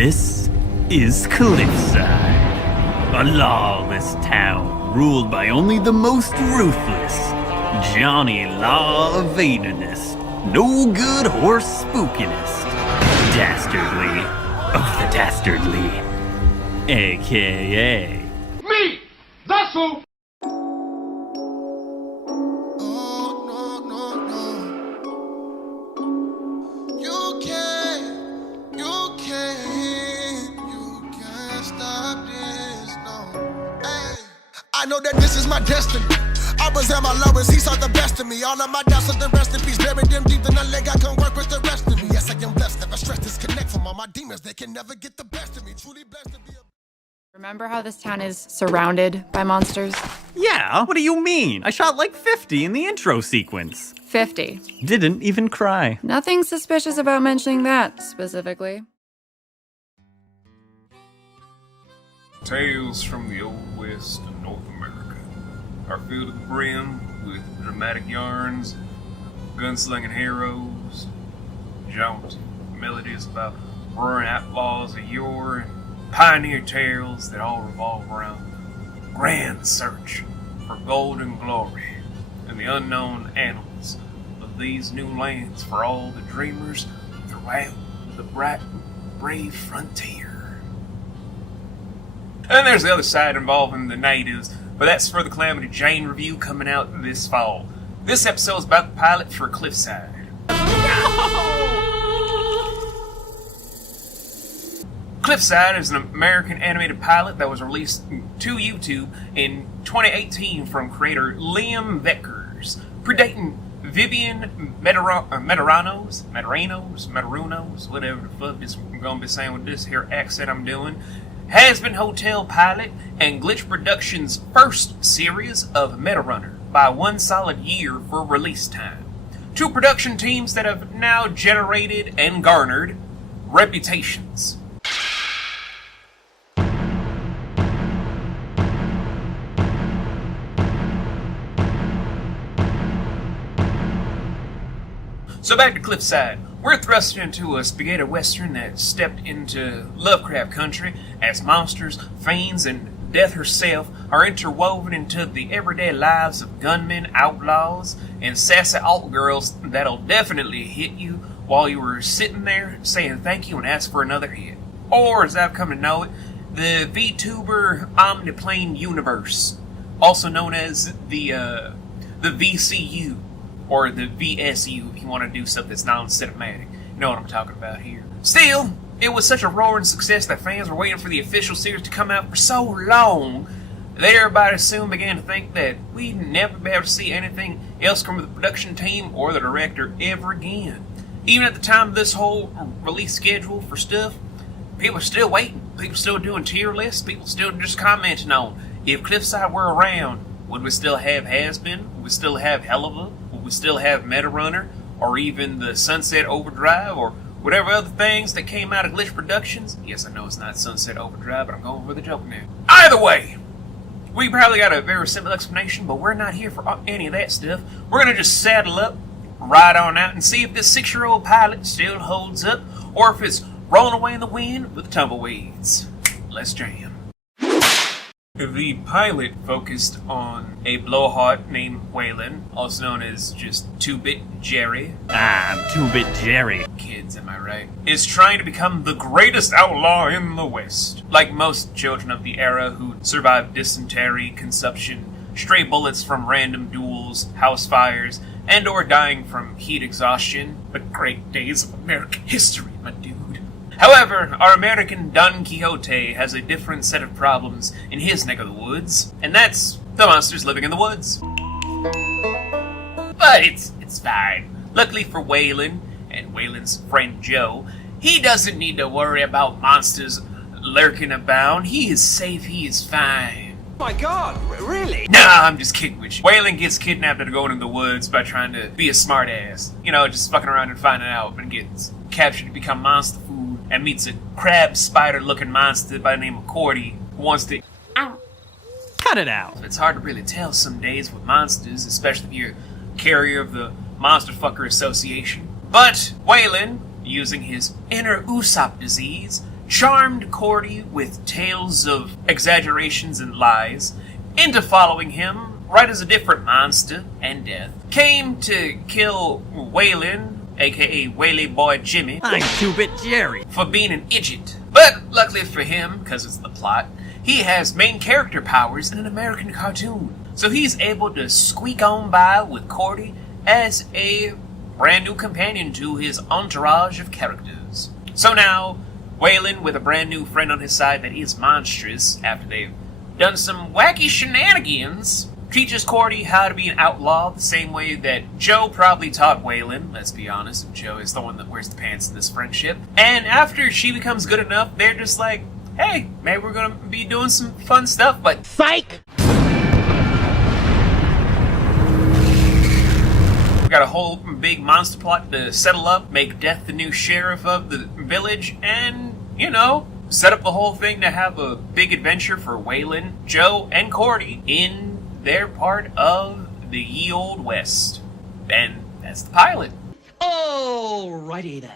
This is Cliffside, a lawless town ruled by only the most ruthless Johnny Law Evadinist, no good horse spookinist, Dastardly of the Dastardly, aka Me! That's who! I know that this is my destiny. I was at my lowest, he saw the best of me. All of my doubts are the rest in peace. Buried them deep in the leg, I can work with the rest of me. Yes, I am blessed, never stress, disconnect from all my demons. They can never get the best of me. Truly blessed to be a... Remember how this town is surrounded by monsters? Yeah, what do you mean? I shot like 50 in the intro sequence. 50. Didn't even cry. Nothing suspicious about mentioning that, specifically. Tales from the Old West of North America are filled to the brim with dramatic yarns, gunslinging heroes, jaunty melodies about roaring outlaws of yore, and pioneer tales that all revolve around grand search for golden glory and the unknown annals of these new lands for all the dreamers throughout the bright, brave frontier. And there's the other side involving the natives, but that's for the Calamity Jane review coming out this fall. This episode is about the pilot for Cliffside. Cliffside is an American animated pilot that was released to YouTube in 2018 from creator Liam Veckers, predating Vivian Mederanos, whatever the fuck this I'm gonna be saying with this here accent I'm doing, Has-Been Hotel pilot, and Glitch Productions' first series of Meta Runner by one solid year for release time. Two production teams that have now generated and garnered reputations. So back to Cliffside. We're thrust into a spaghetti western that stepped into Lovecraft country as monsters, fiends, and death herself are interwoven into the everyday lives of gunmen, outlaws, and sassy alt girls that'll definitely hit you while you were sitting there saying thank you and ask for another hit. Or, as I've come to know it, the VTuber Omniplane universe, also known as the VCU. Or the VSU, if you want to do stuff that's non-cinematic. You know what I'm talking about here. Still, it was such a roaring success that fans were waiting for the official series to come out for so long that everybody soon began to think that we'd never be able to see anything else from the production team or the director ever again. Even at the time of this whole release schedule for stuff, people are still waiting. People still doing tier lists. People still just commenting on if Cliffside were around, would we still have Has-Been? Would we still have Helluva? Would we still have Meta Runner? Or even the Sunset Overdrive? Or whatever other things that came out of Glitch Productions? Yes, I know it's not Sunset Overdrive, but I'm going for the joke now. Either way, we probably got a very simple explanation, but we're not here for any of that stuff. We're going to just saddle up, ride on out, and see if this 6-year-old pilot still holds up, or if it's rolling away in the wind with the tumbleweeds. Let's jam. The pilot focused on a blowhard named Waylon, also known as just 2-Bit Jerry. I'm 2-Bit Jerry. Kids, am I right? Is trying to become the greatest outlaw in the West. Like most children of the era who survived dysentery, consumption, stray bullets from random duels, house fires, and or dying from heat exhaustion. But great days of American history, my dude. However, our American Don Quixote has a different set of problems in his neck of the woods, and that's the monsters living in the woods. But it's fine. Luckily for Waylon, and Waylon's friend Joe, he doesn't need to worry about monsters lurking about. He is safe, he is fine. Oh my god, really? Nah, I'm just kidding with you. Waylon gets kidnapped and going in the woods by trying to be a smart ass. You know, just fucking around and finding out, and gets captured to become monster food. And meets a crab spider looking monster by the name of Cordy who wants to Cut it out. It's hard to really tell some days with monsters, especially if you're a carrier of the Monster Fucker Association. But Waylon, using his inner Usopp disease, charmed Cordy with tales of exaggerations and lies into following him right as a different monster and death came to kill Waylon, aka Whaley Boy Jimmy, I'm 2-bit Jerry. for being an idiot. But luckily for him, because it's the plot, he has main character powers in an American cartoon. So he's able to squeak on by with Cordy as a brand new companion to his entourage of characters. So now, Waylon, with a brand new friend on his side that is monstrous after they've done some wacky shenanigans, teaches Cordy how to be an outlaw the same way that Joe probably taught Waylon. Let's be honest, Joe is the one that wears the pants in this friendship. And after she becomes good enough, they're just like, hey, maybe we're gonna be doing some fun stuff, but psych! We got a whole big monster plot to settle up, make Death the new sheriff of the village, and, you know, set up the whole thing to have a big adventure for Waylon, Joe, and Cordy in their part of the ye old west. And that's the pilot. Alrighty then.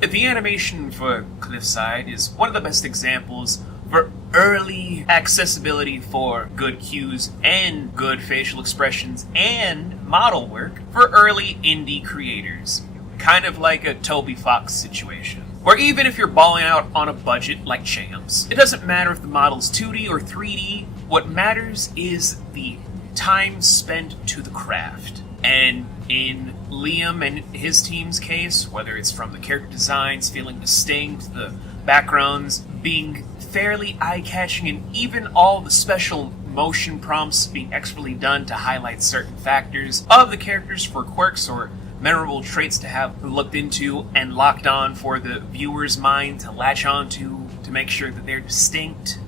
The animation for Cliffside is one of the best examples for early accessibility for good cues and good facial expressions and model work for early indie creators. Kind of like a Toby Fox situation, where even if you're balling out on a budget like Champs, it doesn't matter if the model's 2D or 3D, what matters is the time spent to the craft. And in Liam and his team's case, whether it's from the character designs feeling distinct, the backgrounds being fairly eye-catching, and even all the special motion prompts being expertly done to highlight certain factors of the characters for quirks or memorable traits to have looked into and locked on for the viewer's mind to latch onto to make sure that they're distinct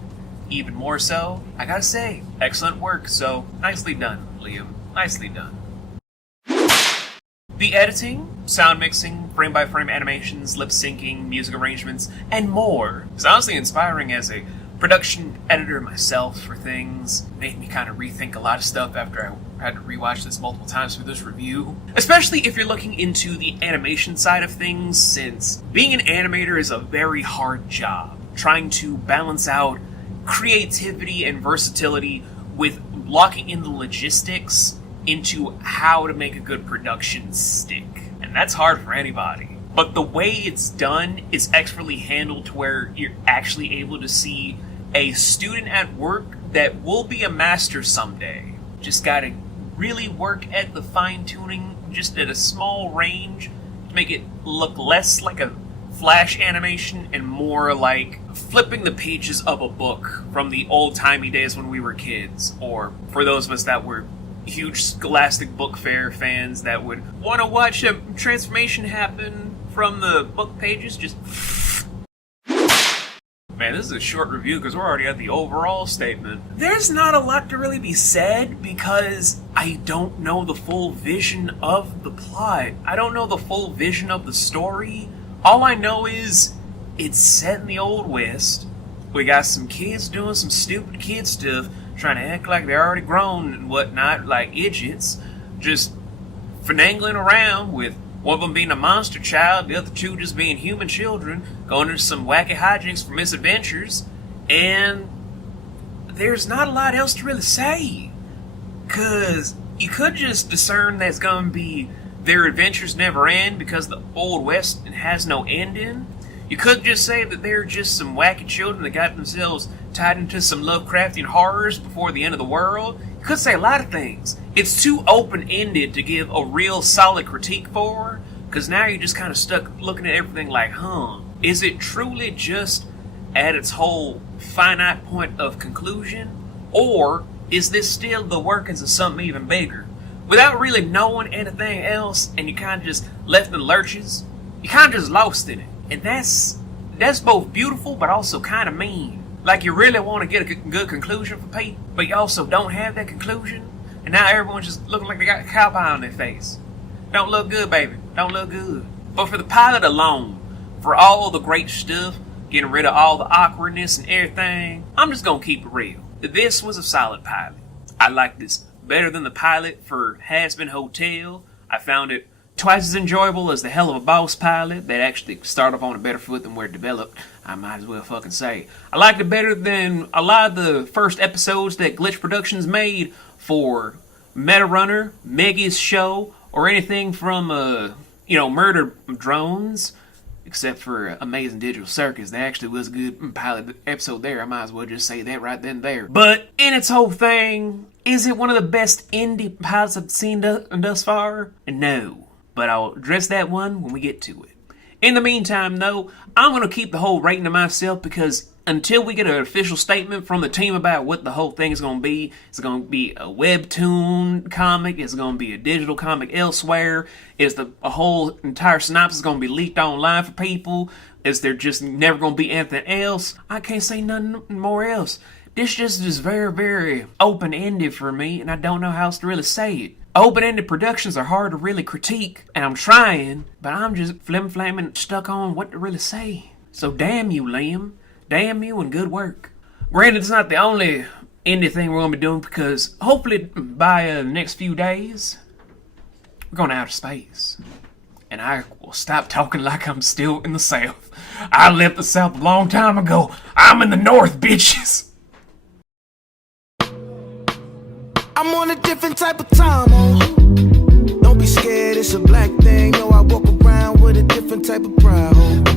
even more so. I gotta say, excellent work, so nicely done, Liam. Nicely done. The editing, sound mixing, frame-by-frame animations, lip-syncing, music arrangements, and more is honestly inspiring as a production editor myself for things. Made me kind of rethink a lot of stuff after I had to rewatch this multiple times for this review. Especially if you're looking into the animation side of things, since being an animator is a very hard job. Trying to balance out creativity and versatility with locking in the logistics into how to make a good production stick. And that's hard for anybody. But the way it's done is expertly handled to where you're actually able to see a student at work that will be a master someday. Just gotta really work at the fine-tuning just at a small range to make it look less like a flash animation and more like flipping the pages of a book from the old-timey days when we were kids, or for those of us that were huge Scholastic Book Fair fans that would want to watch a transformation happen from the book pages. Just man, this is a short review because we're already at the overall statement. There's not a lot to really be said because I don't know the full vision of the plot. I don't know the full vision of the story. All I know is it's set in the Old West. We got some kids doing some stupid kid stuff, trying to act like they're already grown and whatnot, like idiots, just finagling around with one of them being a monster child, the other two just being human children, going into some wacky hijinks for misadventures, and there's not a lot else to really say. Cause you could just discern that's gonna be their adventures never end because the Old West has no ending. You could just say that they're just some wacky children that got themselves tied into some Lovecraftian horrors before the end of the world. You could say a lot of things. It's too open-ended to give a real solid critique for, because now you're just kind of stuck looking at everything like, is it truly just at its whole finite point of conclusion? Or is this still the workings of something even bigger? Without really knowing anything else, and you kind of just left in the lurches, you kind of just lost in it. And that's both beautiful, but also kind of mean. Like you really want to get a good conclusion for Pete, but you also don't have that conclusion. And now everyone's just looking like they got a cow pie on their face. Don't look good, baby. Don't look good. But for the pilot alone, for all the great stuff, getting rid of all the awkwardness and everything, I'm just going to keep it real. This was a solid pilot. I like this better than the pilot for Has Been Hotel. I found it twice as enjoyable as the Hell of a Boss pilot that actually started off on a better foot than where it developed, I might as well fucking say. I liked it better than a lot of the first episodes that Glitch Productions made for Meta Runner, Meggy's show, or anything from, Murder Drones, except for Amazing Digital Circus. There actually was a good pilot episode there. I might as well just say that right then and there. But in its whole thing, is it one of the best indie pilots I've seen thus far? No. But I'll address that one when we get to it. In the meantime, though, I'm going to keep the whole rating to myself because until we get an official statement from the team about what the whole thing is going to be, it's going to be a webtoon comic, it's going to be a digital comic elsewhere, is a whole entire synopsis going to be leaked online for people, is there just never going to be anything else? I can't say nothing more else. This just is very, very open-ended for me, and I don't know how else to really say it. Open-ended productions are hard to really critique, and I'm trying, but I'm just flim-flamming stuck on what to really say. So damn you, Liam. Damn you and good work. Granted, it's not the only indie thing we're going to be doing because hopefully by the next few days, we're going to outer space. And I will stop talking like I'm still in the South. I left the South a long time ago. I'm in the North, bitches. I'm on a different type of time, oh. Don't be scared, it's a black thing. No, I walk around with a different type of pride, oh.